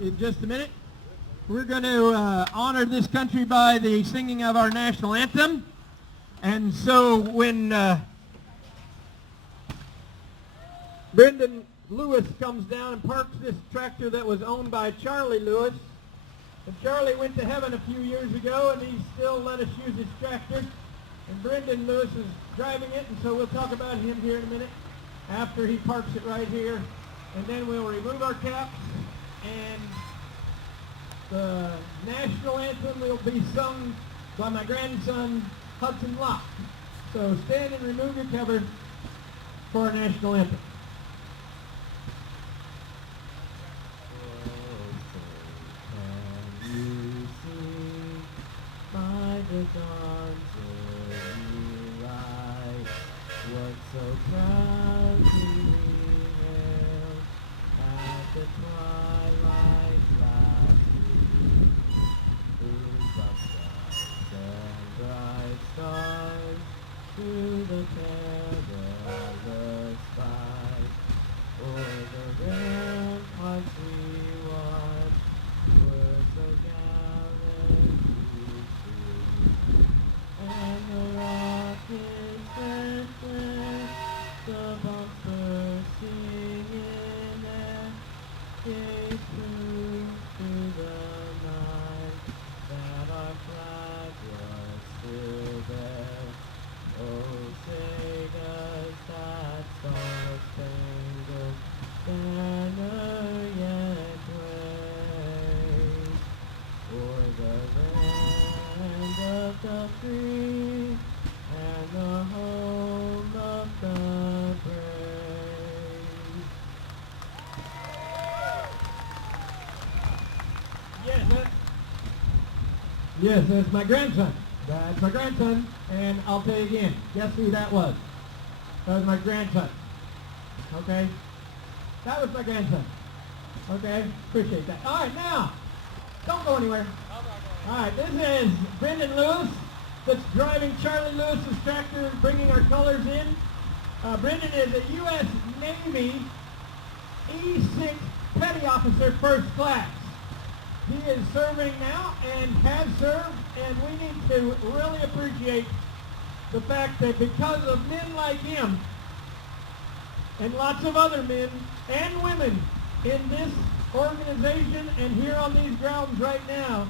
in just a minute. We're going to honor this country by the singing of our national anthem. And so when Brendan Lewis comes down and parks this tractor that was owned by Charlie Lewis, and Charlie went to heaven a few years ago, and he still let us use his tractor. And Brendan Lewis is driving it, and so we'll talk about him here in a minute after he parks it right here. And then we'll remove our caps, and the national anthem will be sung by my grandson, Hudson Locke. So stand and remove your cover for our national anthem. You see by the dawn's early light what so proudly hailed at the twilight's last gleam, whose upstars and bright stars through the perilous fight o'er the ramparts we watched were so gallantly true, and the rockets restless, the bombs bursting in air, gave proof through the night that our flag was still there. Oh, say does that star-spangled banner yet wave o'er the land of the free and the home of the brave? Yes, that's my grandson. That's my grandson, and I'll tell you again, guess who that was? That was my grandson. Okay? That was my grandson. Okay? Appreciate that. All right, now, don't go anywhere. All right, this is Brendan Lewis that's driving Charlie Lewis's tractor and bringing our colors in. Brendan is a U.S. Navy E6 Petty Officer First Class. He is serving now and has served, and we need to really appreciate the fact that because of men like him and lots of other men and women in this organization and here on these grounds right now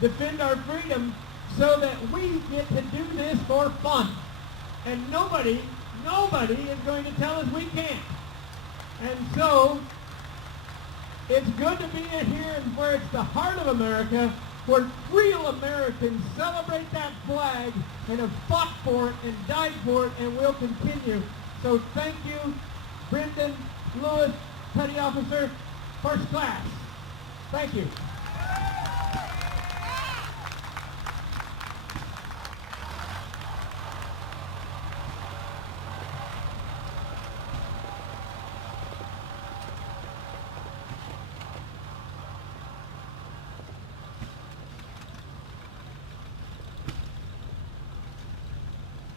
defend our freedom so that we get to do this for fun. And nobody is going to tell us we can't. And so it's good to be here and where it's the heart of America, where real Americans celebrate that flag and have fought for it and died for it and will continue. So thank you, Brendan Lewis, Petty Officer, First Class. Thank you.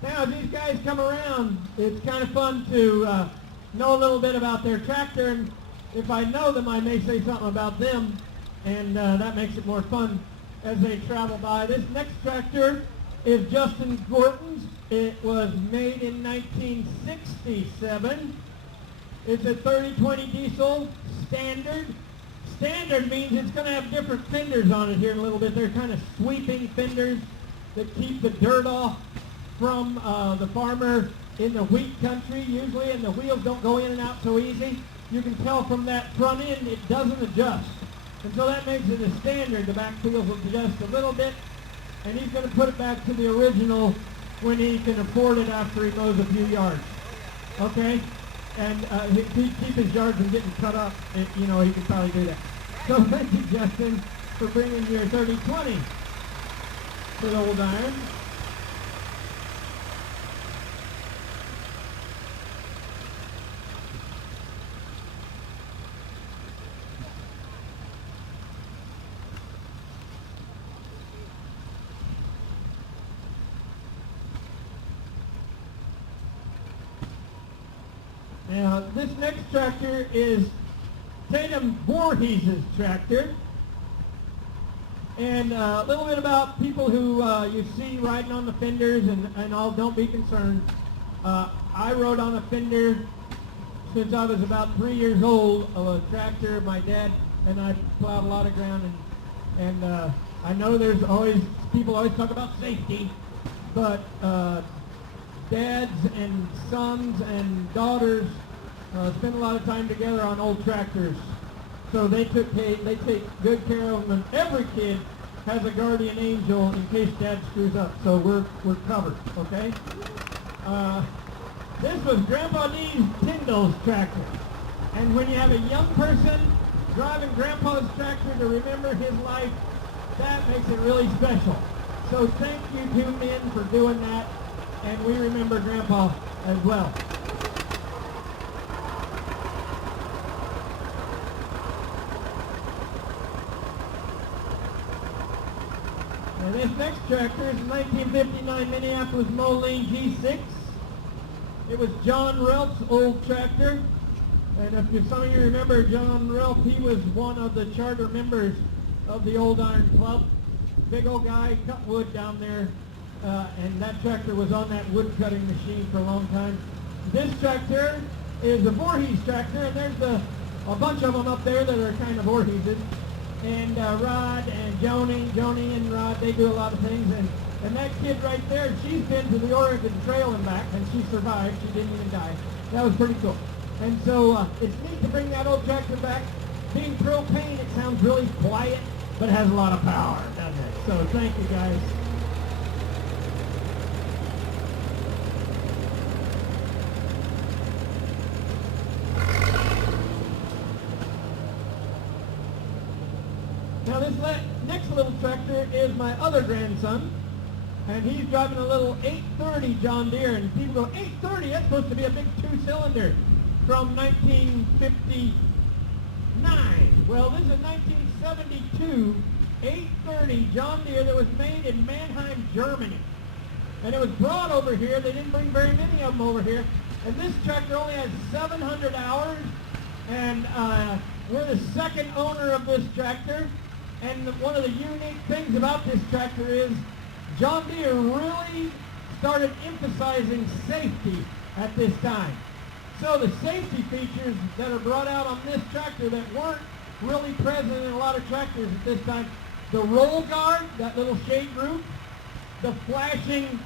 Now, as these guys come around, it's kind of fun to know a little bit about their tractor, and if I know them, I may say something about them, and that makes it more fun as they travel by. This next tractor is Justin Gorton's. It was made in 1967. It's a 30-20 diesel standard. Standard means it's going to have different fenders on it here in a little bit. They're kind of sweeping fenders that keep the dirt off from the farmer in the wheat country usually, and the wheels don't go in and out so easy. You can tell from that front end it doesn't adjust. And so that makes it a standard. The back wheels will adjust a little bit, and he's going to put it back to the original when he can afford it after he mows a few yards. Okay? And keep his yards from getting cut up. He can probably do that. So thank you, Justin, for bringing your 30-20 to the old iron. Now, this next tractor is Tatum Voorhees' tractor. And a little bit about people who you see riding on the fenders and all. Don't be concerned. I rode on a fender since I was about 3 years old of a tractor. My dad and I plowed a lot of ground, and I know there's always, people always talk about safety, but dads and sons and daughters spend a lot of time together on old tractors. So they take good care of them, and every kid has a guardian angel in case dad screws up. So we're covered, okay? This was Grandpa Dee's Tyndall's tractor. And when you have a young person driving Grandpa's tractor to remember his life, that makes it really special. So thank you to men for doing that, and we remember Grandpa as well. And this next tractor is a 1959 Minneapolis Moline G6. It was John Relp's old tractor. And if some of you remember John Relp, he was one of the charter members of the Old Iron Club. Big old guy, cut wood down there. And that tractor was on that wood cutting machine for a long time. This tractor is a Voorhees tractor, and there's a bunch of them up there that are kind of Voorheeses. And Rod and Joni and Rod, they do a lot of things. And that kid right there, she's been to the Oregon Trail and back, and she survived. She didn't even die. That was pretty cool. And so it's neat to bring that old tractor back. Being propane, it sounds really quiet, but it has a lot of power, doesn't it? So thank you, guys. Now this next little tractor is my other grandson, and he's driving a little 830 John Deere, and people go, 830, that's supposed to be a big two-cylinder from 1959. Well, this is a 1972 830 John Deere that was made in Mannheim, Germany. And it was brought over here. They didn't bring very many of them over here. And this tractor only has 700 hours, and we're the second owner of this tractor. And one of the unique things about this tractor is John Deere really started emphasizing safety at this time. So the safety features that are brought out on this tractor that weren't really present in a lot of tractors at this time, the roll guard, that little shade roof, the flashing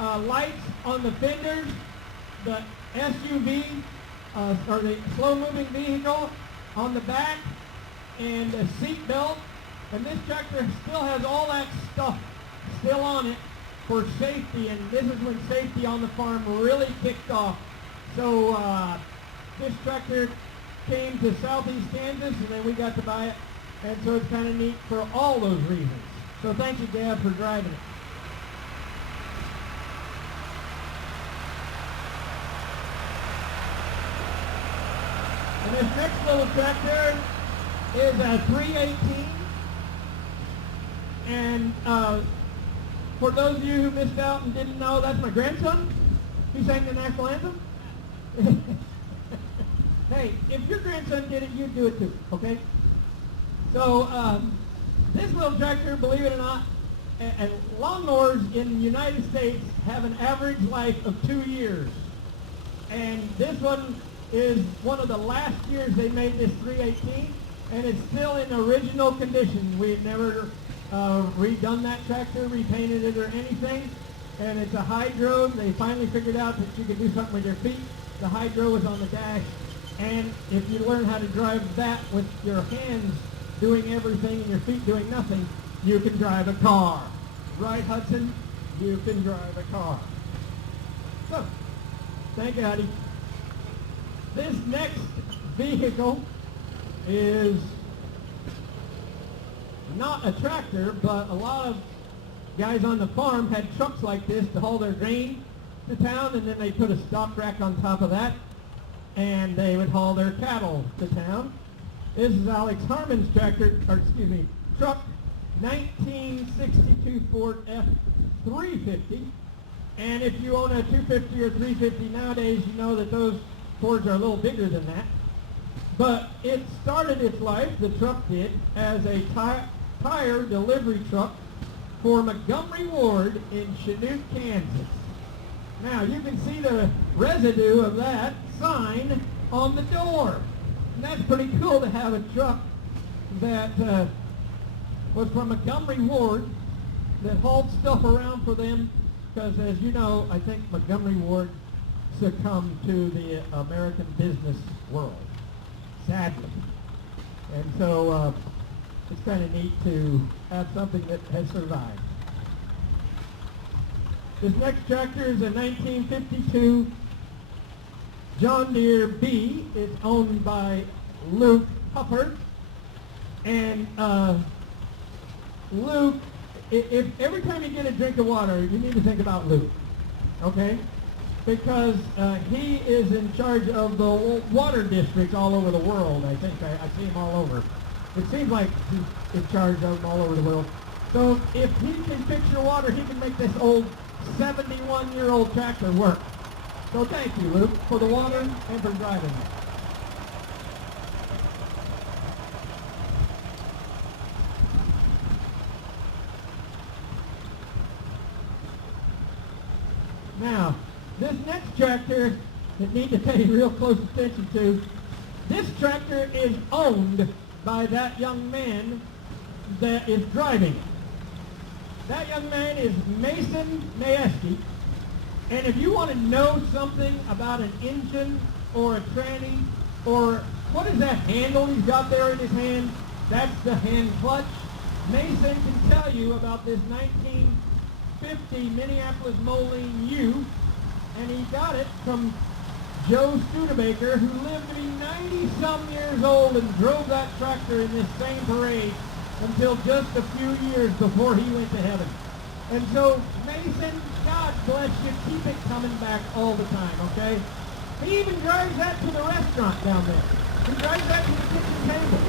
lights on the fenders, the SUV, or the slow-moving vehicle on the back, and a seat belt. And this tractor still has all that stuff still on it for safety, and this is when safety on the farm really kicked off. So this tractor came to southeast Kansas, and then we got to buy it, and so it's kind of neat for all those reasons. So thank you, Dad, for driving it. And this next little tractor is a 318. And for those of you who missed out and didn't know, that's my grandson. He sang the national anthem. Hey, if your grandson did it, you'd do it too, okay? So this little tractor, believe it or not, and lawnmowers in the United States have an average life of 2 years. And this one is one of the last years they made this 318, and it's still in original condition. We had never redone that tractor, repainted it or anything, and it's a hydro. They finally figured out that you could do something with your feet. The hydro was on the dash, and if you learn how to drive that with your hands doing everything and your feet doing nothing, you can drive a car. Right, Hudson? You can drive a car. So, thank you, Huddy. This next vehicle is not a tractor, but a lot of guys on the farm had trucks like this to haul their grain to town, and then they put a stock rack on top of that, and they would haul their cattle to town. This is Alex Harmon's truck, 1962 Ford F-350. And if you own a 250 or 350 nowadays, you know that those Fords are a little bigger than that. But it started its life, the truck did, as a tire delivery truck for Montgomery Ward in Chanute, Kansas. Now, you can see the residue of that sign on the door. And that's pretty cool to have a truck that was from Montgomery Ward that hauled stuff around for them, because as you know, I think Montgomery Ward succumbed to the American business world, sadly. And so it's kind of neat to have something that has survived. This next tractor is a 1952 John Deere B. It's owned by Luke Hufford. And Luke, if every time you get a drink of water, you need to think about Luke, okay? Because he is in charge of the water districts all over the world, I think. I see him all over. It seems like he's in charge of them all over the world. So if he can fix your water, he can make this old 71-year-old tractor work. So thank you, Luke, for the water and for driving it. Now, this next tractor that need to pay real close attention to, this tractor is owned by that young man that is driving it. That young man is Mason Mayeski. And if you want to know something about an engine or a tranny, or what is that handle he's got there in his hand? That's the hand clutch. Mason can tell you about this 1950 Minneapolis Moline U, and he got it from Joe Studebaker, who lived to be 90-some years old and drove that tractor in this same parade until just a few years before he went to heaven. And so, Mason, God bless you, keep it coming back all the time, okay? He even drives that to the restaurant down there. He drives that to the kitchen table.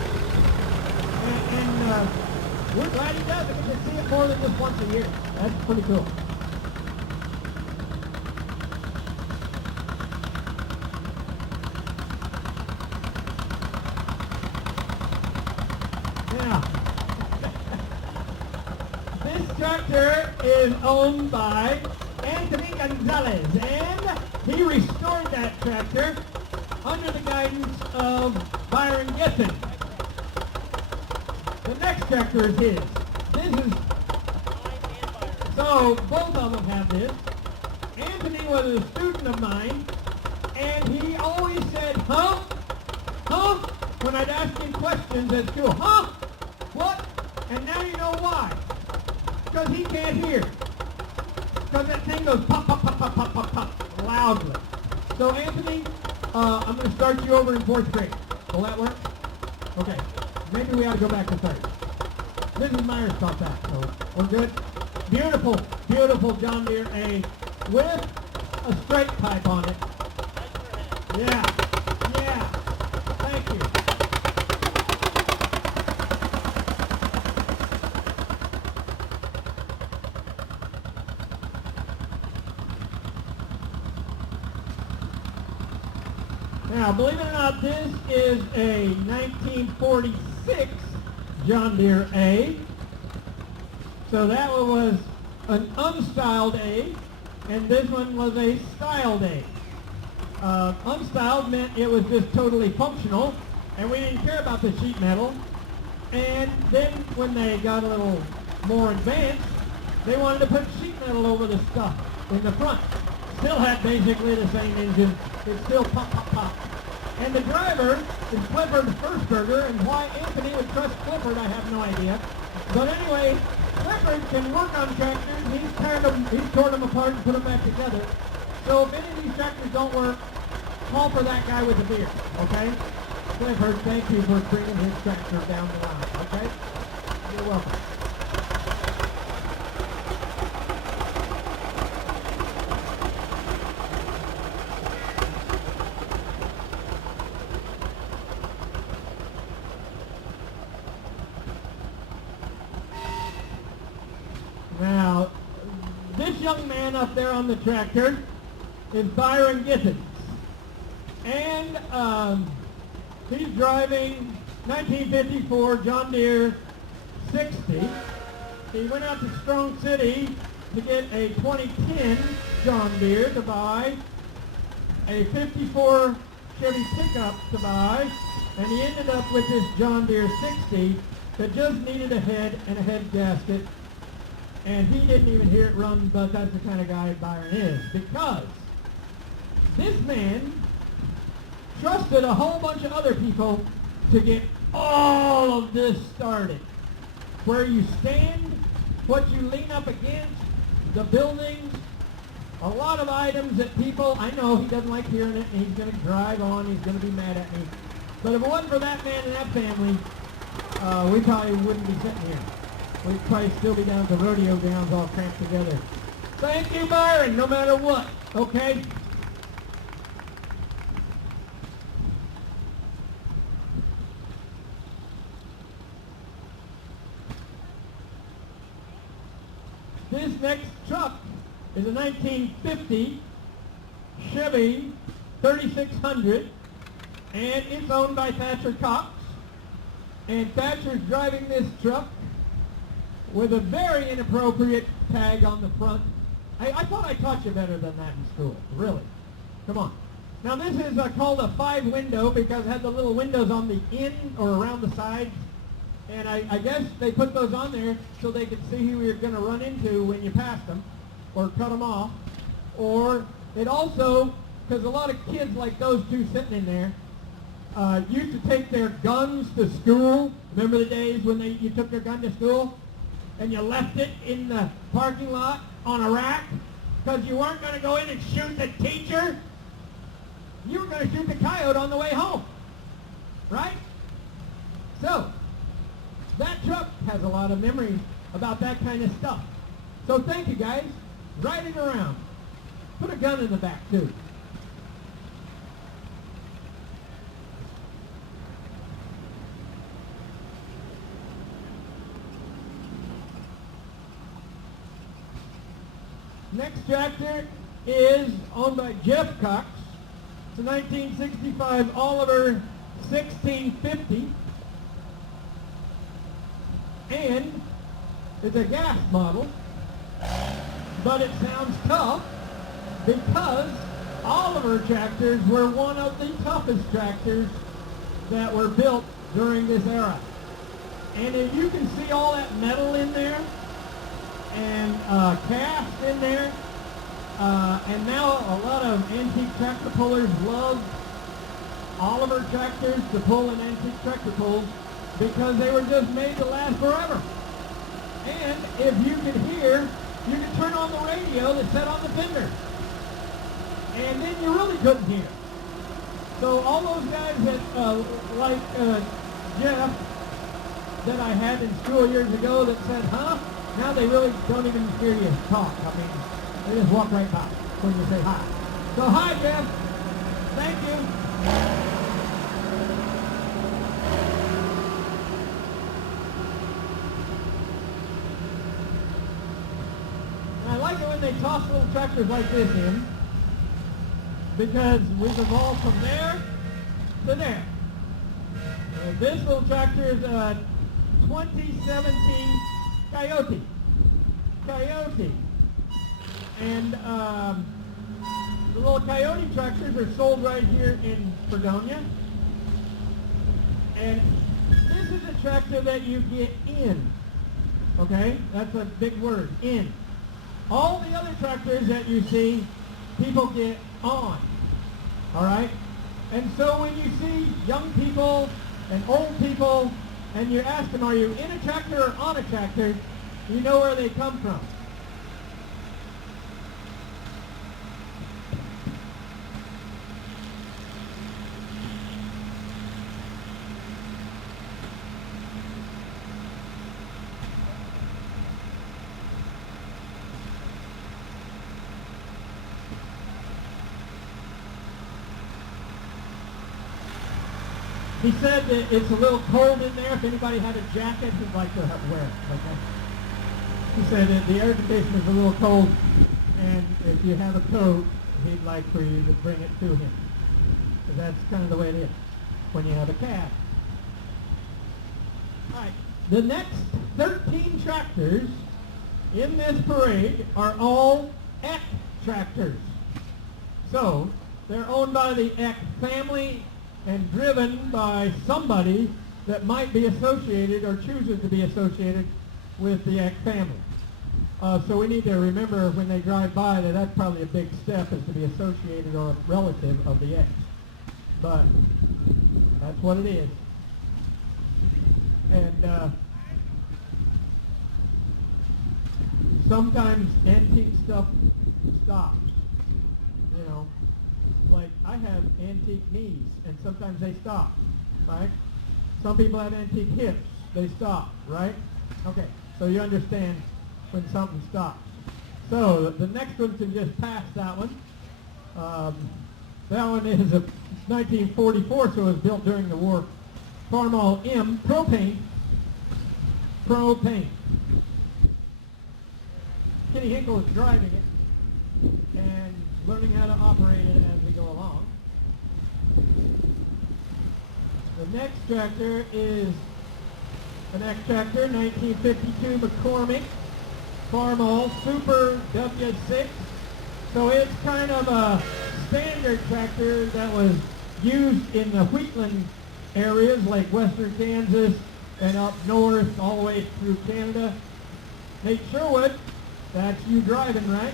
And we're glad he does it. We can see it more than just once a year. That's pretty cool. Tractor is owned by Anthony Gonzalez, and he restored that tractor under the guidance of Byron Giffen. The next tractor is his. This is, so both of them have this. Anthony was a student of mine, and he always said, huh? Huh? When I'd ask him questions at school, huh? What? And now you know why. Because he can't hear. Because that thing goes pop, pop, pop, pop, pop, pop, pop, loudly. So Anthony, I'm going to start you over in 4th grade. Will that work? Okay. Maybe we ought to go back to 3rd. Mrs. Myers taught that, so we're good. Beautiful, beautiful John Deere A with a straight pipe on it. Yeah, yeah. Thank you. Now, believe it or not, this is a 1946 John Deere A. So that one was an unstyled A, and this one was a styled A. Unstyled meant it was just totally functional, and we didn't care about the sheet metal. And then when they got a little more advanced, they wanted to put sheet metal over the stuff in the front. Still had basically the same engine. It's still pop, pop, pop. And the driver is Clifford Firstberger, and why Anthony would trust Clifford, I have no idea. But anyway, Clifford can work on tractors. He's torn them apart and put them back together. So if any of these tractors don't work, call for that guy with the beard, okay? Clifford, thank you for bringing his tractor down the line, okay? You're welcome. Now, this young man up there on the tractor is Byron Giffen. And He's driving 1954 John Deere 60. He went out to Strong City to get a 2010 John Deere to buy, a 54 Chevy pickup to buy, and he ended up with this John Deere 60 that just needed a head and a head gasket, and he didn't even hear it run, but that's the kind of guy Byron is, because this man trusted a whole bunch of other people to get all of this started. Where you stand, what you lean up against, the buildings, a lot of items that people, I know he doesn't like hearing it, and he's going to drive on, he's going to be mad at me. But if it wasn't for that man and that family, we probably wouldn't be sitting here. We'd probably still be down at the rodeo grounds all cramped together. Thank you, Byron, no matter what, okay? This next truck is a 1950 Chevy 3600, and it's owned by Thatcher Cox. And Thatcher's driving this truck with a very inappropriate tag on the front. I thought I taught you better than that in school, really. Come on. Now this is called a 5-window because it had the little windows on the end or around the sides. And I guess they put those on there so they could see who you're going to run into when you passed them or cut them off. Or it also, because a lot of kids like those two sitting in there, used to take their guns to school. Remember the days when you took your gun to school and you left it in the parking lot on a rack because you weren't going to go in and shoot the teacher? You were going to shoot the coyote on the way home, right? So that truck has a lot of memories about that kind of stuff. So thank you, guys. Ride it around. Put a gun in the back, too. Next tractor is owned by Jeff Cox. It's a 1965 Oliver 1650. And it's a gas model, but it sounds tough because Oliver tractors were one of the toughest tractors that were built during this era. And if you can see all that metal in there and cast in there, and now a lot of antique tractor pullers love Oliver tractors to pull an antique tractor pull because they were just made to last forever. And if you could hear, you could turn on the radio that set on the fender. And then you really couldn't hear. So all those guys that, like Jeff, that I had in school years ago that said, huh? Now they really don't even hear you talk. I mean, they just walk right by when you say hi. So hi, Jeff. Thank you. I like it when they toss little tractors like this in because we've evolved from there to there. This little tractor is a 2017 Coyote. And the little Coyote tractors are sold right here in Fredonia. And this is a tractor that you get in. Okay? That's a big word, in. All the other tractors that you see, people get on. All right? And so when you see young people and old people, and you ask them, are you in a tractor or on a tractor, you know where they come from. He said that it's a little cold in there. If anybody had a jacket, he'd like to wear it. Okay? He said that the air conditioner is a little cold, and if you have a coat, he'd like for you to bring it to him. So that's kind of the way it is. when you have a cab. All right, the next 13 tractors in this parade are all Eck tractors. So they're owned by the Eck family and driven by somebody that might be associated or chooses to be associated with the Eck family. So we need to remember when they drive by that that's probably a big step, is to be associated or a relative of the Ecks. But that's what it is. And sometimes antique stuff stops. You know, like I have antique knees, and sometimes they stop, right? Some people have antique hips, they stop, right? Okay, so you understand when something stops. So the next one can just pass that one. That one is a 1944, so it was built during the war. Farmall M, propane. Kenny Hinkle is driving it and learning how to operate it as we go along. The next tractor is an Eck tractor, 1952 McCormick Farmall Super W6. So it's kind of a standard tractor that was used in the wheatland areas like western Kansas and up north all the way through Canada. Nate Sherwood, that's you driving, right?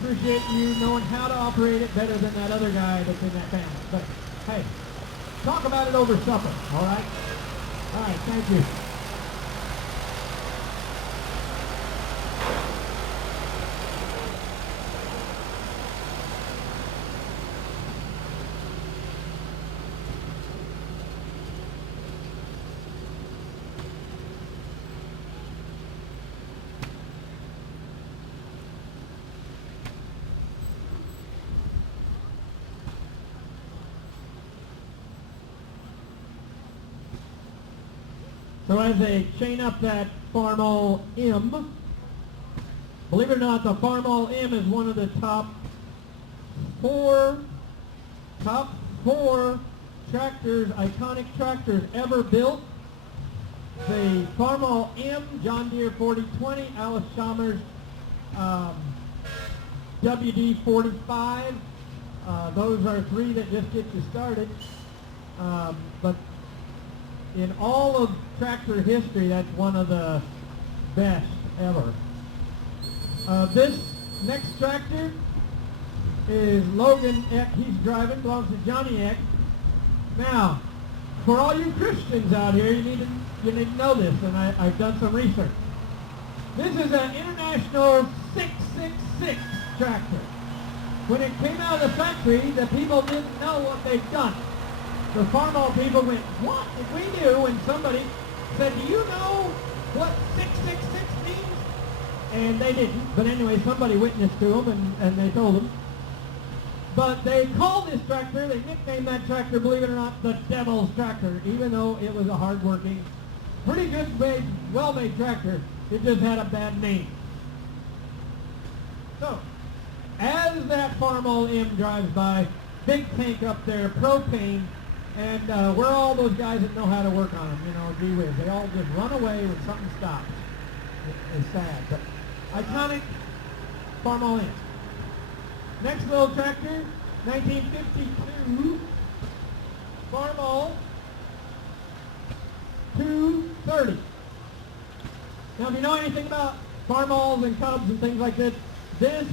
Appreciate you knowing how to operate it better than that other guy that's in that family. But hey, talk about it over supper, all right? All right, thank you. So as they chain up that Farmall M, believe it or not, the Farmall M is one of the top four tractors, iconic tractors ever built. The Farmall M, John Deere 4020, Alice Chalmers WD 45. Those are three that just get you started. But in all of tractor history, that's one of the best ever. This next tractor is Logan Eck. He's driving, belongs to Johnny Eck. Now, for all you Christians out here, you need to know this, and I've done some research. This is an International 666 tractor. When it came out of the factory, the people didn't know what they'd done. The Farmall people went, what did we do? And somebody said, do you know what 666 means? And they didn't. But anyway, somebody witnessed to them, and they told them. But they called this tractor, they nicknamed that tractor, believe it or not, the Devil's Tractor, even though it was a hard-working, pretty good made, well-made tractor. It just had a bad name. So, as that Farmall M drives by, big tank up there, propane, and we're all those guys that know how to work on them, you know, gee whiz. They all just run away when something stops. It's sad, but iconic Farmall M. Next little tractor, 1952 Farmall 230. Now, if you know anything about Farmalls and Cubs and things like this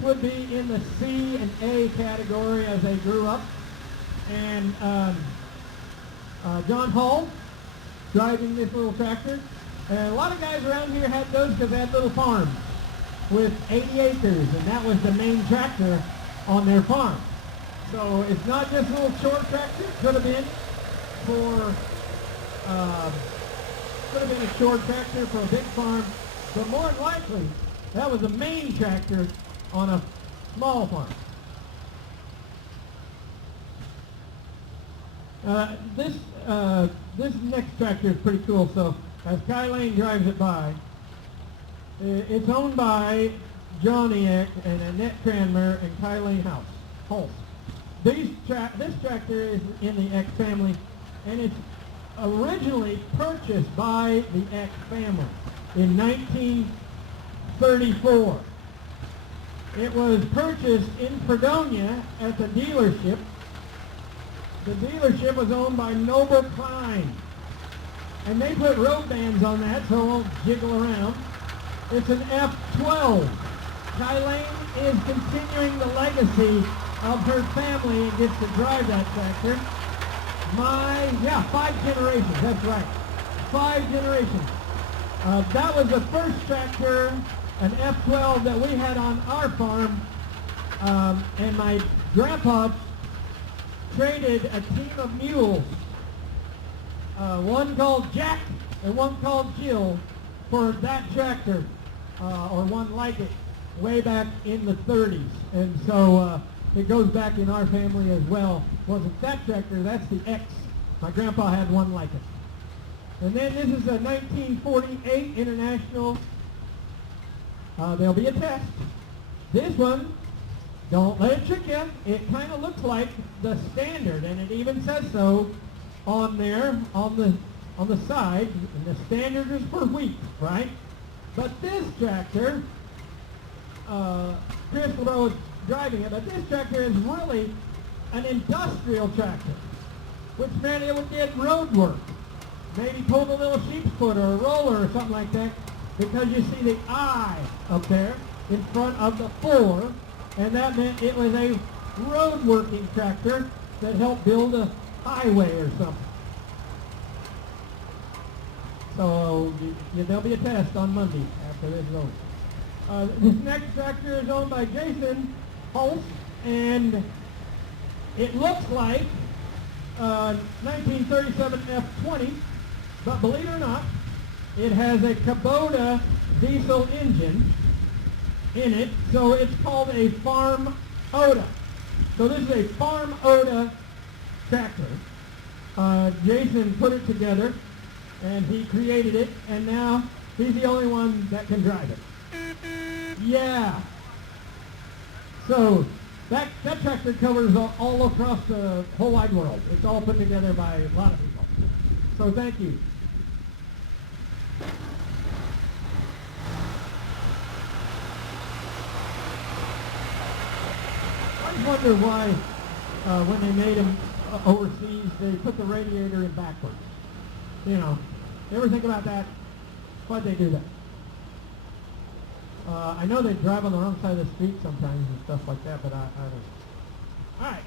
would be in the C and A category as they grew up. And John Hall driving this little tractor. And a lot of guys around here had those because they had little farms with 80 acres, and that was the main tractor on their farm. So it's not just a little short tractor. It could have been a short tractor for a big farm, but more than likely that was the main tractor on a small farm. This next tractor is pretty cool. So as Kai Lane drives it by, it's owned by Johnny Eck and Annette Cranmer and Kai Lane Holtz. This tractor is in the Eck family, and it's originally purchased by the Eck family in 1934. It was purchased in Fredonia at the dealership. The dealership was owned by Noble Klein, and they put road bands on that so it won't jiggle around. It's an F12. Kylane is continuing the legacy of her family and gets to drive that tractor. 5 generations, that's right. 5 generations. That was the first tractor, an F12 that we had on our farm, and my grandpa traded a team of mules, one called Jack and one called Jill, for that tractor, or one like it, way back in the 30s. And so it goes back in our family as well. Wasn't that tractor, that's the X. My grandpa had one like it. And then this is a 1948 International. There'll be a test. This one, don't let it trick you. It kind of looks like the standard, and it even says so on there, on the side. And the standard is for wheat, right? But this tractor, Chris LeBeau was driving it, but this tractor is really an industrial tractor, which meant it would get road work. Maybe pull a little sheep's foot or a roller or something like that, because you see the I up there in front of the 4, and that meant it was a road working tractor that helped build a highway or something. So there'll be a test on Monday after this is over. This next tractor is owned by Jason Holst, and it looks like 1937 F20, but believe it or not, it has a Kubota diesel engine in it, so it's called a Farm Oda. So this is a Farm Oda tractor. Jason put it together, and he created it, and now he's the only one that can drive it. Yeah. So that tractor covers all across the whole wide world. It's all put together by a lot of people. So thank you. I just wonder why when they made them overseas, they put the radiator in backwards. You know, you ever think about that? Why'd they do that? I know they drive on the wrong side of the street sometimes and stuff like that, but I don't know. All right,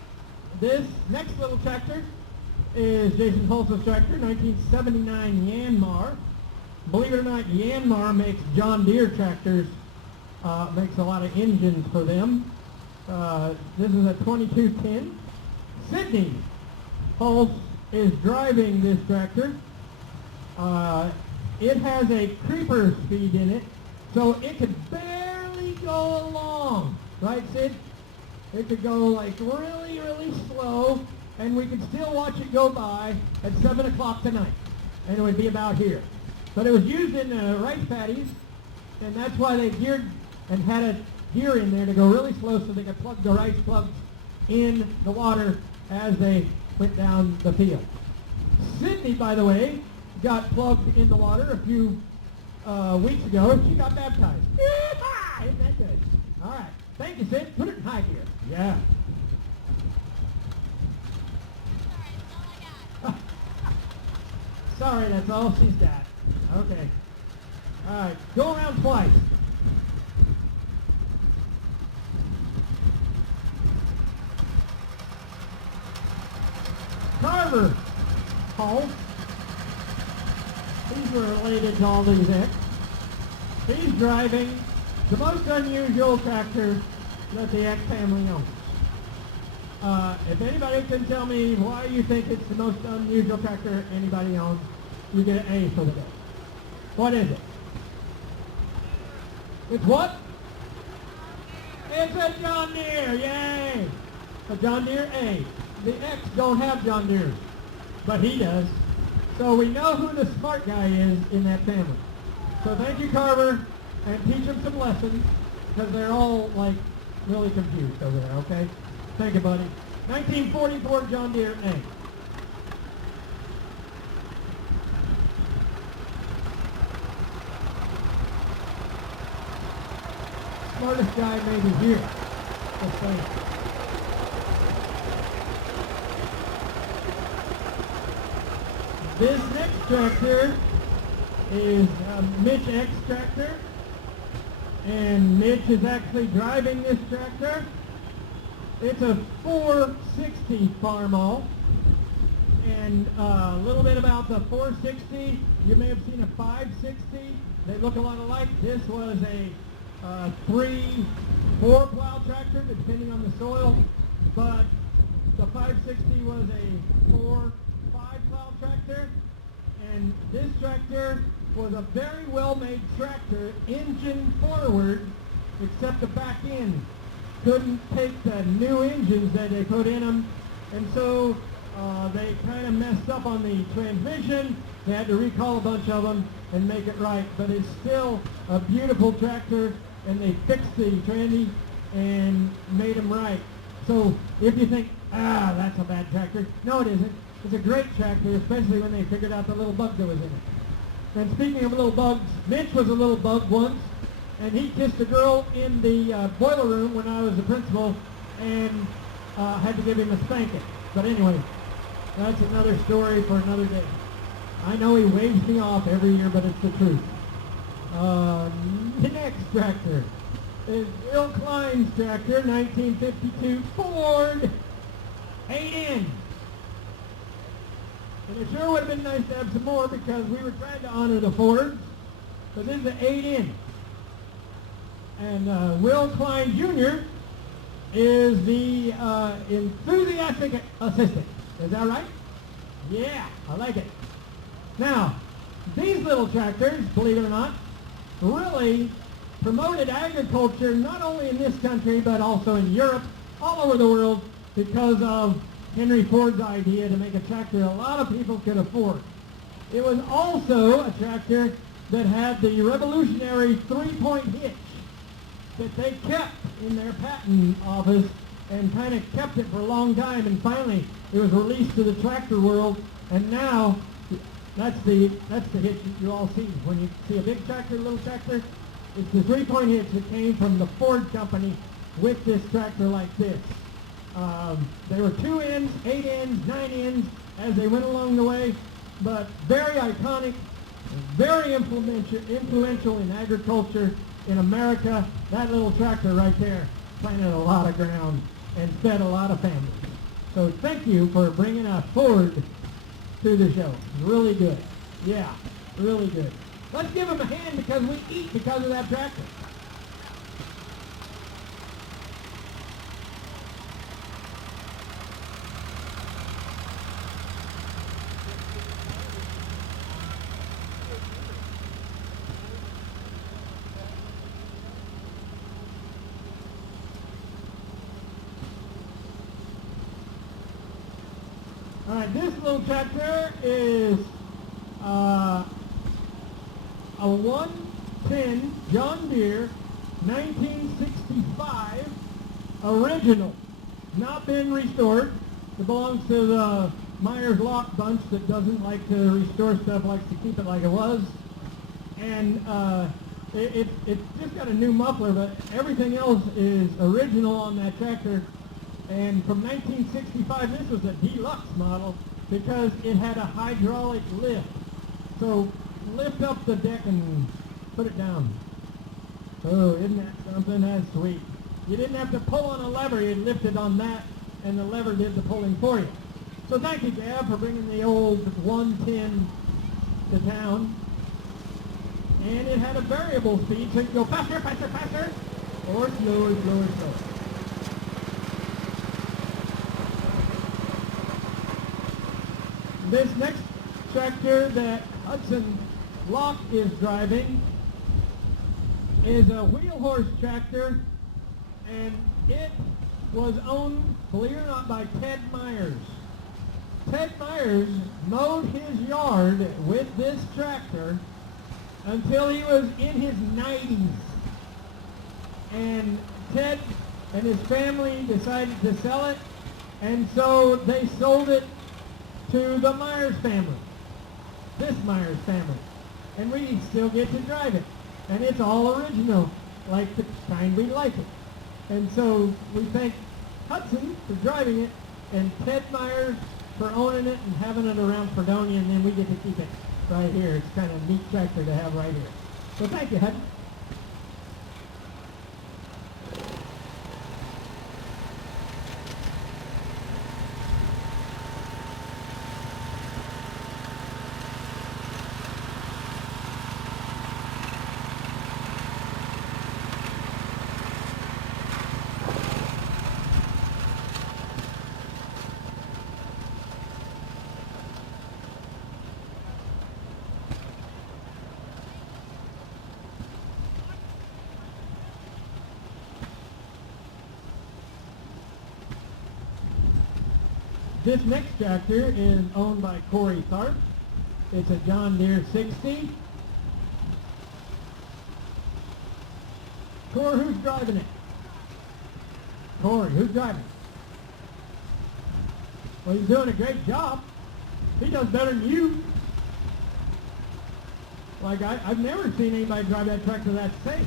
this next little tractor is Jason Holst's tractor, 1979 Yanmar. Believe it or not, Yanmar makes John Deere tractors, makes a lot of engines for them. This is a 2210. Sydney Holst is driving this tractor. It has a creeper speed in it, so it could barely go along, right, Sid? It could go like really, really slow, and we could still watch it go by at 7 o'clock tonight, and it would be about here. But it was used in rice paddies, and that's why they geared and had a gear in there to go really slow so they could plug the rice plugs in the water as they went down the field. Sydney, by the way, got plugged in the water a few weeks ago. She got baptized. Yee-haw! Isn't that good? All right. Thank you, Sid. Put it in high gear. Yeah. Sorry, that's all she's got. Okay. All right. Go around twice. Carver Hall. These were related to all these X. He's driving the most unusual tractor that the X family owns. If anybody can tell me why you think it's the most unusual tractor anybody owns, you get an A for the day. What is it? It's what? It's a John Deere, yay! A John Deere A. The X don't have John Deere's, but he does. So we know who the smart guy is in that family. So thank you, Carver, and teach them some lessons, because they're all, like, really confused over there, okay? Thank you, buddy. 1944 John Deere A. smartest guy maybe here. Just saying. This next tractor is a Mitch X tractor, and Mitch is actually driving this tractor. It's a 460 Farmall, and a little bit about the 460. You may have seen a 560. They look a lot alike. This was a 3-4 plow tractor, depending on the soil, but the 560 was a 4-5 plow tractor, and this tractor was a very well-made tractor, engine forward, except the back end couldn't take the new engines that they put in them, and so they kind of messed up on the transmission. They had to recall a bunch of them and make it right, but it's still a beautiful tractor, and they fixed the tranny and made them right. So if you think, that's a bad tractor, no, it isn't. It's a great tractor, especially when they figured out the little bug that was in it. And speaking of little bugs, Mitch was a little bug once, and he kissed a girl in the boiler room when I was the principal, and had to give him a spanking. But anyway, that's another story for another day. I know he waves me off every year, but it's the truth. The next tractor is Bill Klein's tractor, 1952 Ford 8N. And it sure would have been nice to have some more because we were trying to honor the Fords. But this is the 8N. And Will Klein Jr. is the enthusiastic assistant. Is that right? Yeah, I like it. Now, these little tractors, believe it or not, really promoted agriculture not only in this country but also in Europe, all over the world, because of Henry Ford's idea to make a tractor a lot of people could afford. It was also a tractor that had the revolutionary three-point hitch that they kept in their patent office and kind of kept it for a long time, and finally it was released to the tractor world, and now that's the hitch that you all see. When you see a big tractor, little tractor, it's the three-point hitch that came from the Ford company with this tractor like this. There were 2 ends, 8 ends, 9 ends as they went along the way, but very iconic, very influential in agriculture in America. That little tractor right there planted a lot of ground and fed a lot of families. So thank you for bringing a Ford to the show. Really good. Yeah, really good. Let's give them a hand because we eat because of that tractor. All right, this little tractor is a 110 John Deere 1965 original, not been restored. It belongs to the Myers Lock bunch that doesn't like to restore stuff, likes to keep it like it was. And it's just got a new muffler, but everything else is original on that tractor. And from 1965, this was a deluxe model because it had a hydraulic lift. So lift up the deck and put it down. Oh, isn't that something? That's sweet. You didn't have to pull on a lever. You lifted on that, and the lever did the pulling for you. So thank you, Gab, for bringing the old 110 to town. And it had a variable speed, so you could go faster, faster, faster, or slower, slower, slower. This next tractor that Hudson Locke is driving is a wheel horse tractor, and it was owned, believe it or not, by Ted Myers. Ted Myers mowed his yard with this tractor until he was in his 90s. And Ted and his family decided to sell it, and so they sold it to the Myers family, this Myers family, and we still get to drive it, and it's all original. like the kind we like it. And so we thank Hudson for driving it and Ted Myers for owning it and having it around Fredonia, and then we get to keep it right here. It's kind of a neat tractor to have right here. So thank you, Hudson. This next tractor is owned by Corey Tharp. It's a John Deere 60. Corey, who's driving it? Corey, who's driving it? Well, he's doing a great job. He does better than you. Like, I've never seen anybody drive that tractor that safe.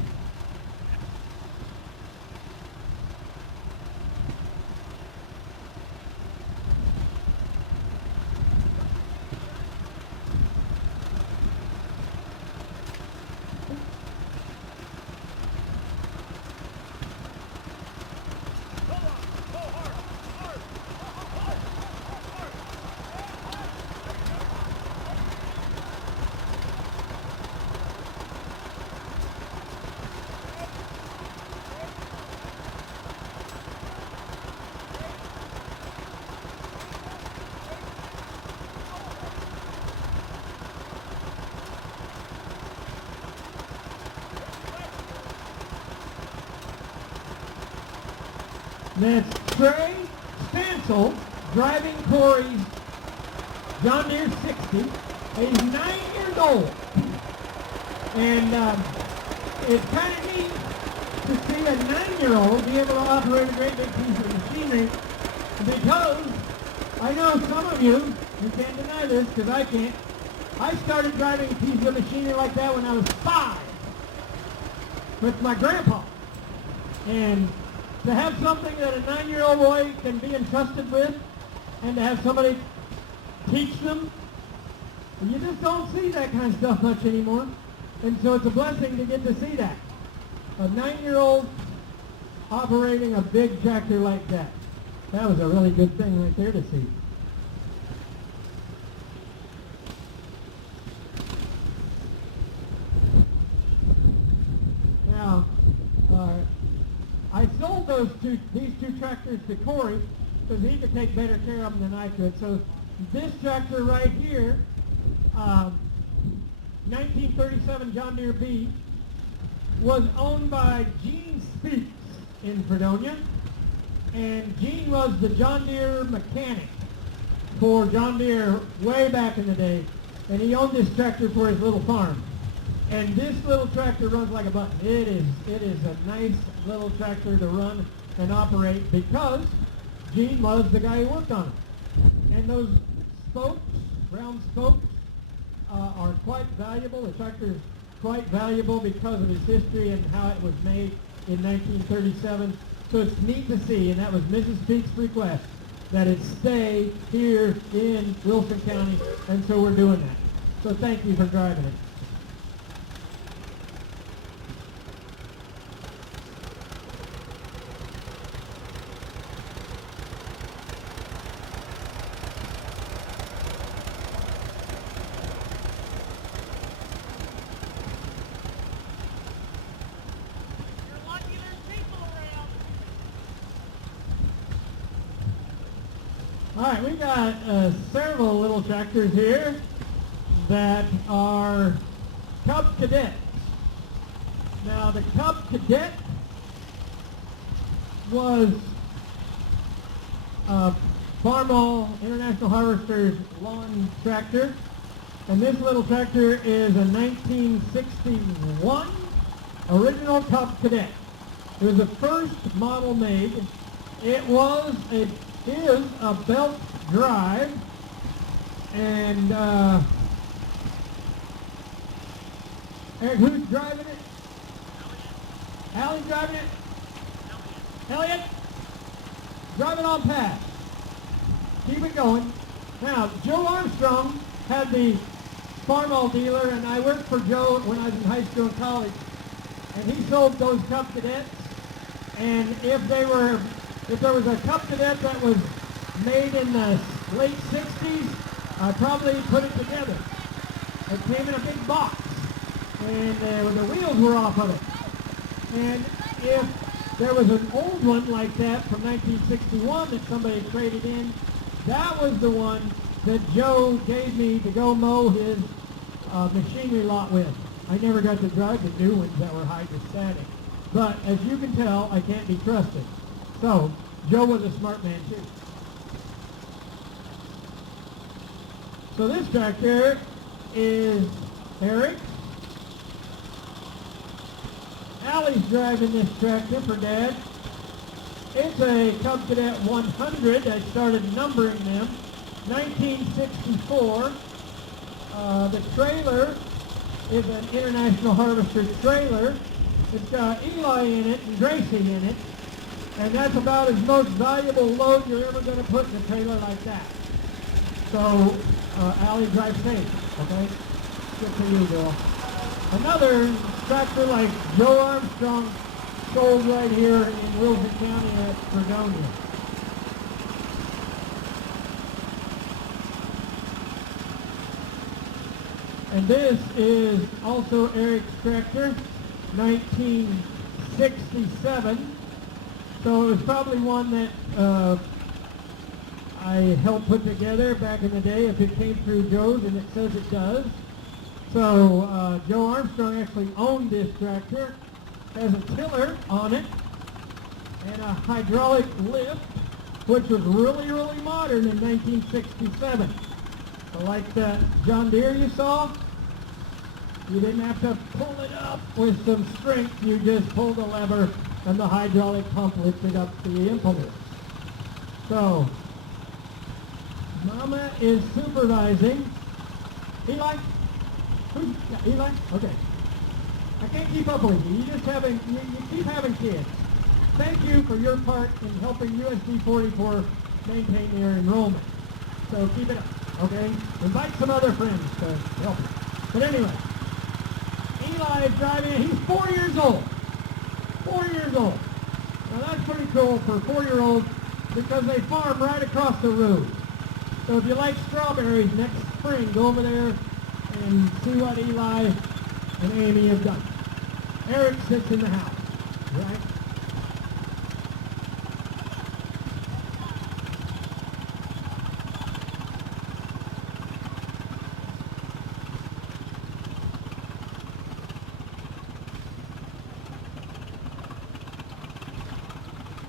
That's Trey Stansel driving Corey's John Deere 60. He's 9 years old. And it's kind of neat to see a 9-year-old be able to operate a great big piece of machinery, because I know some of you can't deny this, because I can't. I started driving a piece of machinery like that when I was 5 with my grandpa. And to have something that a 9-year-old boy can be entrusted with, and to have somebody teach them, you just don't see that kind of stuff much anymore. And so it's a blessing to get to see that. A 9-year-old operating a big tractor like that. That was a really good thing right there to see. Now, I sold these two tractors to Corey because he could take better care of them than I could. So this tractor right here, 1937 John Deere B, was owned by Gene Speaks in Fredonia. And Gene was the John Deere mechanic for John Deere way back in the day. And he owned this tractor for his little farm. And this little tractor runs like a button. It is a nice little tractor to run and operate because Gene was the guy who worked on it. And those spokes, round spokes, are quite valuable. The tractor is quite valuable because of its history and how it was made in 1937. So it's neat to see, and that was Mrs. Peake's request, that it stay here in Wilson County, and so we're doing that. So thank you for driving it. All right, we got several little tractors here that are Cub Cadets. Now, the Cub Cadet was Farmall International Harvester's lawn tractor, and this little tractor is a 1961 original Cub Cadet. It was the first model made. It is a belt drive, and Eric, who's driving it? Allie's driving it? Elliot? Drive it on past. Keep it going. Now, Joe Armstrong had the Farmall dealer, and I worked for Joe when I was in high school and college. And he sold those Cub Cadets. And if there was a Cub Cadet that was made in the late 60s, I probably put it together. It came in a big box, and the wheels were off of it. And if there was an old one like that from 1961 that somebody traded in, that was the one that Joe gave me to go mow his machinery lot with. I never got to drive the new ones that were hydrostatic. But as you can tell, I can't be trusted. So, Joe was a smart man too. So this tractor is Eric. Allie's driving this tractor for Dad. It's a Cub Cadet 100. I started numbering them. 1964. The trailer is an International Harvester trailer. It's got Eli in it and Gracie in it. And that's about as most valuable load you're ever going to put in a trailer like that. So, Allie, drive safe, okay? Good for you, Bill. Another tractor like Joe Armstrong sold right here in Wilson County at Fredonia. And this is also Eric's tractor, 1967. So it was probably one that I helped put together back in the day if it came through Joe's, and it says it does. So Joe Armstrong actually owned this tractor. Has a tiller on it and a hydraulic lift, which was really, really modern in 1967. So like that John Deere you saw, you didn't have to pull it up with some strength. You just pulled the lever and the hydraulic pump lifted up the implement. So, Mama is supervising. Eli? Who's Eli? Okay. I can't keep up with you. You keep having kids. Thank you for your part in helping USD 44 maintain their enrollment. So keep it up, okay? Invite some other friends to help you. But anyway, Eli is driving. He's 4 years old. 4 years old. Now that's pretty cool for 4-year-olds because they farm right across the road. So if you like strawberries next spring, go over there and see what Eli and Amy have done. Eric sits in the house, right?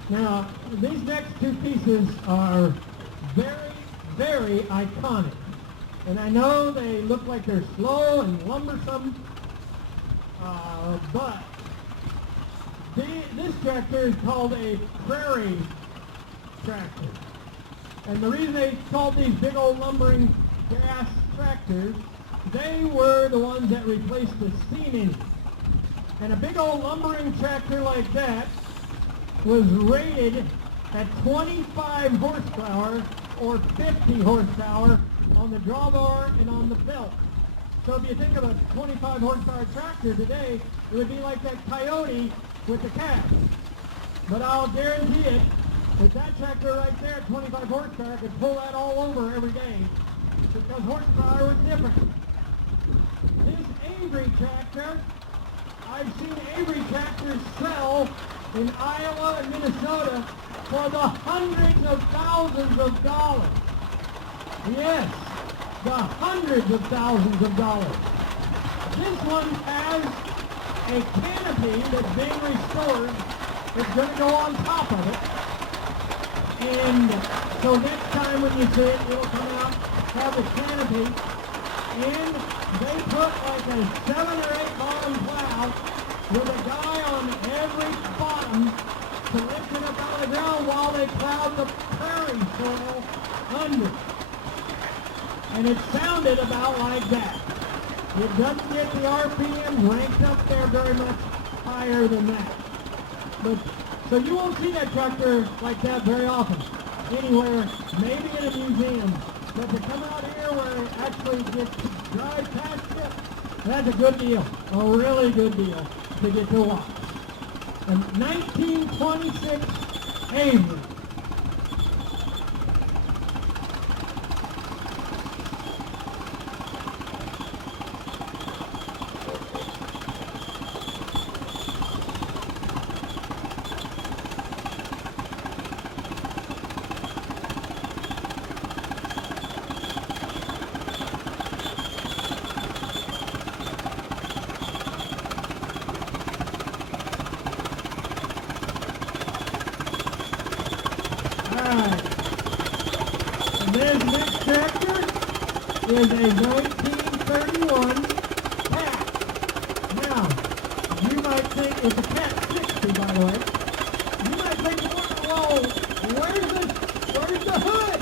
Now, these next two pieces are very, very iconic. And I know they look like they're slow and lumbersome, but this tractor is called a prairie tractor. And the reason they called these big old lumbering gas tractors, they were the ones that replaced the steam engine. And a big old lumbering tractor like that was rated at 25 horsepower or 50 horsepower on the drawbar and on the belt. So if you think of a 25 horsepower tractor today, it would be like that Coyote with the cab. But I'll guarantee it, that that tractor right there at 25 horsepower could pull that all over every day because horsepower was different. This Avery tractor, I've seen Avery tractors sell in Iowa and Minnesota for the hundreds of thousands of dollars. Yes, the hundreds of thousands of dollars. This one has a canopy that's being restored. It's going to go on top of it. And so next time when you see it, it'll come out, have the canopy. And they put like a 7 or 8 bottom plow with a guy on every bottom to lift it up out of the ground while they plowed the prairie soil under. And it sounded about like that. It doesn't get the RPM ranked up there very much higher than that. But so you won't see that tractor like that very often anywhere, maybe in a museum. But to come out here where it actually gets to drive past it, that's a good deal, a really good deal to get to watch. And 1926 Avery. This next tractor is a 1931 Cat. Now, you might think it's a Cat 60, by the way. You might think, whoa, where's the hood?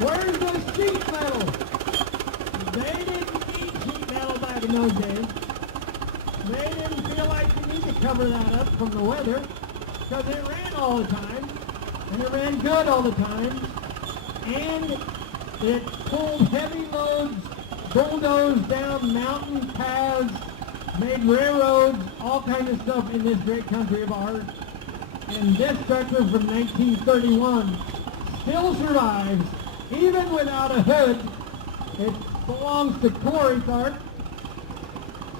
Where's the sheet metal? They didn't need sheet metal back in those days. They didn't feel like you need to cover that up from the weather because it ran all the time, and it ran good all the time. And it pulled heavy loads, bulldozed down mountain paths, made railroads, all kinds of stuff in this great country of ours. And this tractor from 1931 still survives, even without a hood. It belongs to Corey Tharp.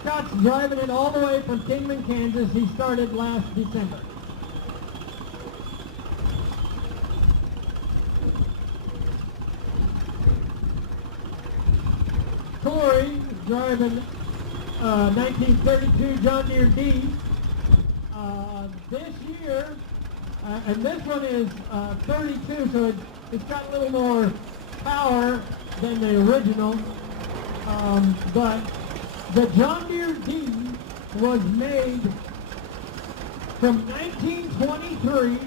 Scott's driving it all the way from Kingman, Kansas. He started last December. Corey is driving 1932 John Deere D. This year, and this one is 32, so it's got a little more power than the original. But the John Deere D was made from 1923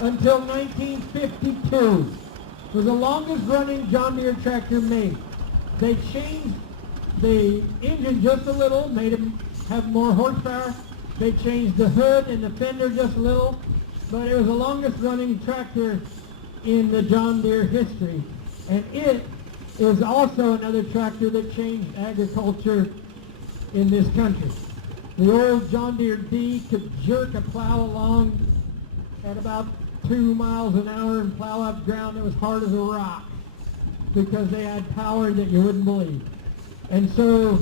until 1952. It was the longest running John Deere tractor made. They changed the engine just a little, made it have more horsepower. They changed the hood and the fender just a little, but it was the longest running tractor in the John Deere history. And it is also another tractor that changed agriculture in this country. The old John Deere D could jerk a plow along at about 2 miles an hour and plow up ground that was hard as a rock, because they had power that you wouldn't believe. And so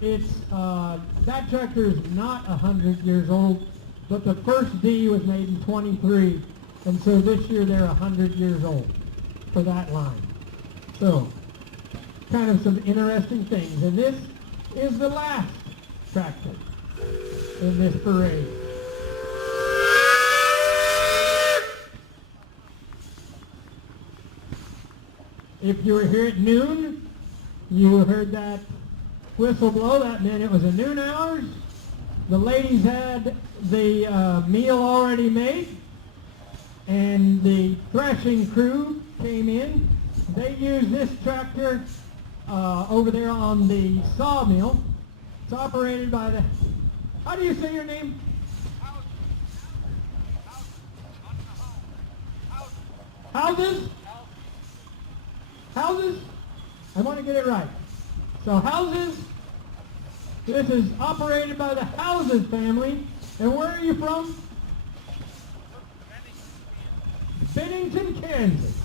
it's, that tractor is not 100 years old, but the first D was made in 23, and so this year they're 100 years old for that line. So, kind of some interesting things. And this is the last tractor in this parade. If you were here at noon, you heard that whistle blow. That meant it was a noon hours. The ladies had the meal already made, and the threshing crew came in. They used this tractor over there on the sawmill. It's operated by the, how do you say your name? Houses? Houses? I want to get it right. So Houses, this is operated by the Houses family. And where are you from? Bennington, Kansas.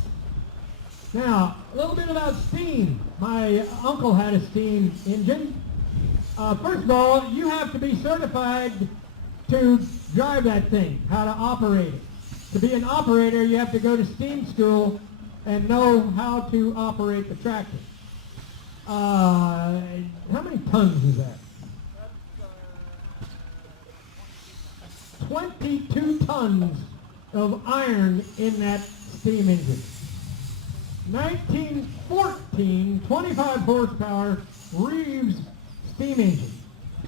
Now, a little bit about steam. My uncle had a steam engine. First of all, you have to be certified to drive that thing, how to operate it. To be an operator, you have to go to steam school and know how to operate the tractor. How many tons is that? 22 tons of iron in that steam engine. 1914, 25 horsepower Reeves steam engine.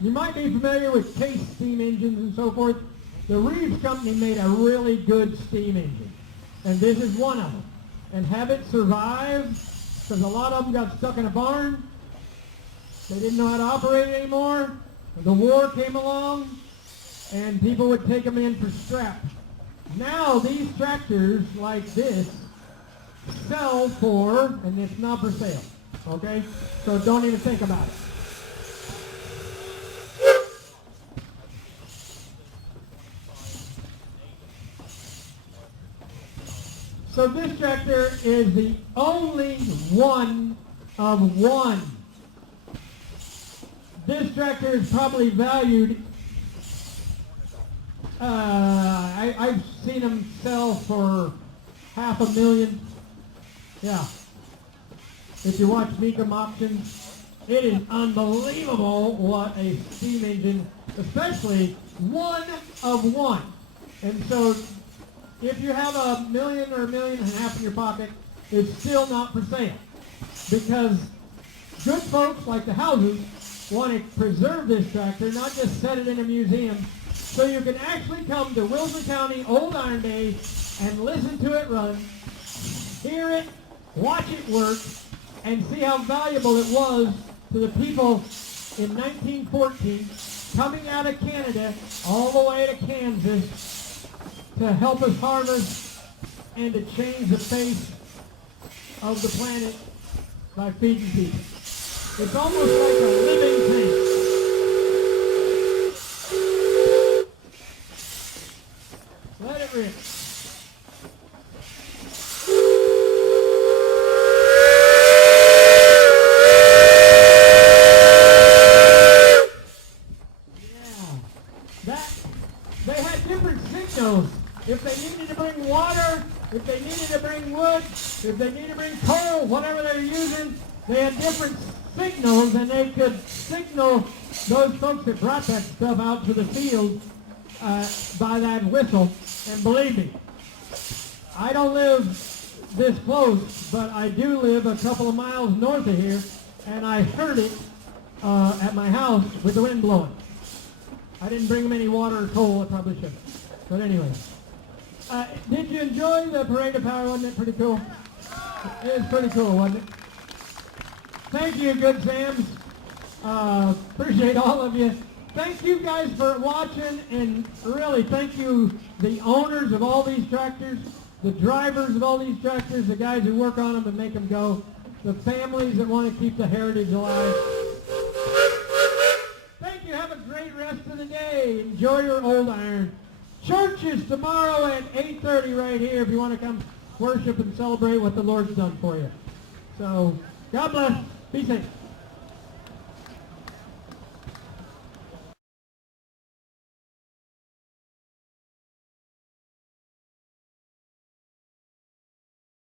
You might be familiar with Case steam engines and so forth. The Reeves company made a really good steam engine, and this is one of them. And have it survive, because a lot of them got stuck in a barn. They didn't know how to operate it anymore. The war came along, and people would take them in for scrap. Now these tractors like this sell for, and it's not for sale, okay? So don't even think about it. So this tractor is the only one of one. This tractor is probably valued, I've seen them sell for $500,000. Yeah. If you watch Beacom Auctions, it is unbelievable what a steam engine, especially one of one. And so if you have $1 million or $1.5 million in your pocket, it's still not for sale. Because good folks like the houses want to preserve this tractor, not just set it in a museum, so you can actually come to Wilson County Old Iron Days and listen to it run, hear it, watch it work, and see how valuable it was to the people in 1914 coming out of Canada all the way to Kansas to help us harvest and to change the face of the planet by feeding people. It's almost like a living thing. Let it rip. They had different signals. If they needed to bring water, if they needed to bring wood, if they needed to bring coal, whatever they're using, they had different signals, and they could signal those folks that brought that stuff out to the field by that whistle. And believe me, I don't live this close, but I do live a couple of miles north of here, and I heard it at my house with the wind blowing. I didn't bring them any water or coal. I probably should. But anyway. Did you enjoy the Parade of Power? Wasn't it pretty cool? It was pretty cool, wasn't it? Thank you, Good Sams. Appreciate all of you. Thank you guys for watching, and really thank you, the owners of all these tractors, the drivers of all these tractors, the guys who work on them and make them go, the families that want to keep the heritage alive. Thank you. Have a great rest of the day. Enjoy your old iron. Church is tomorrow at 8:30 right here if you want to come worship and celebrate what the Lord's done for you. So, God bless. Be safe.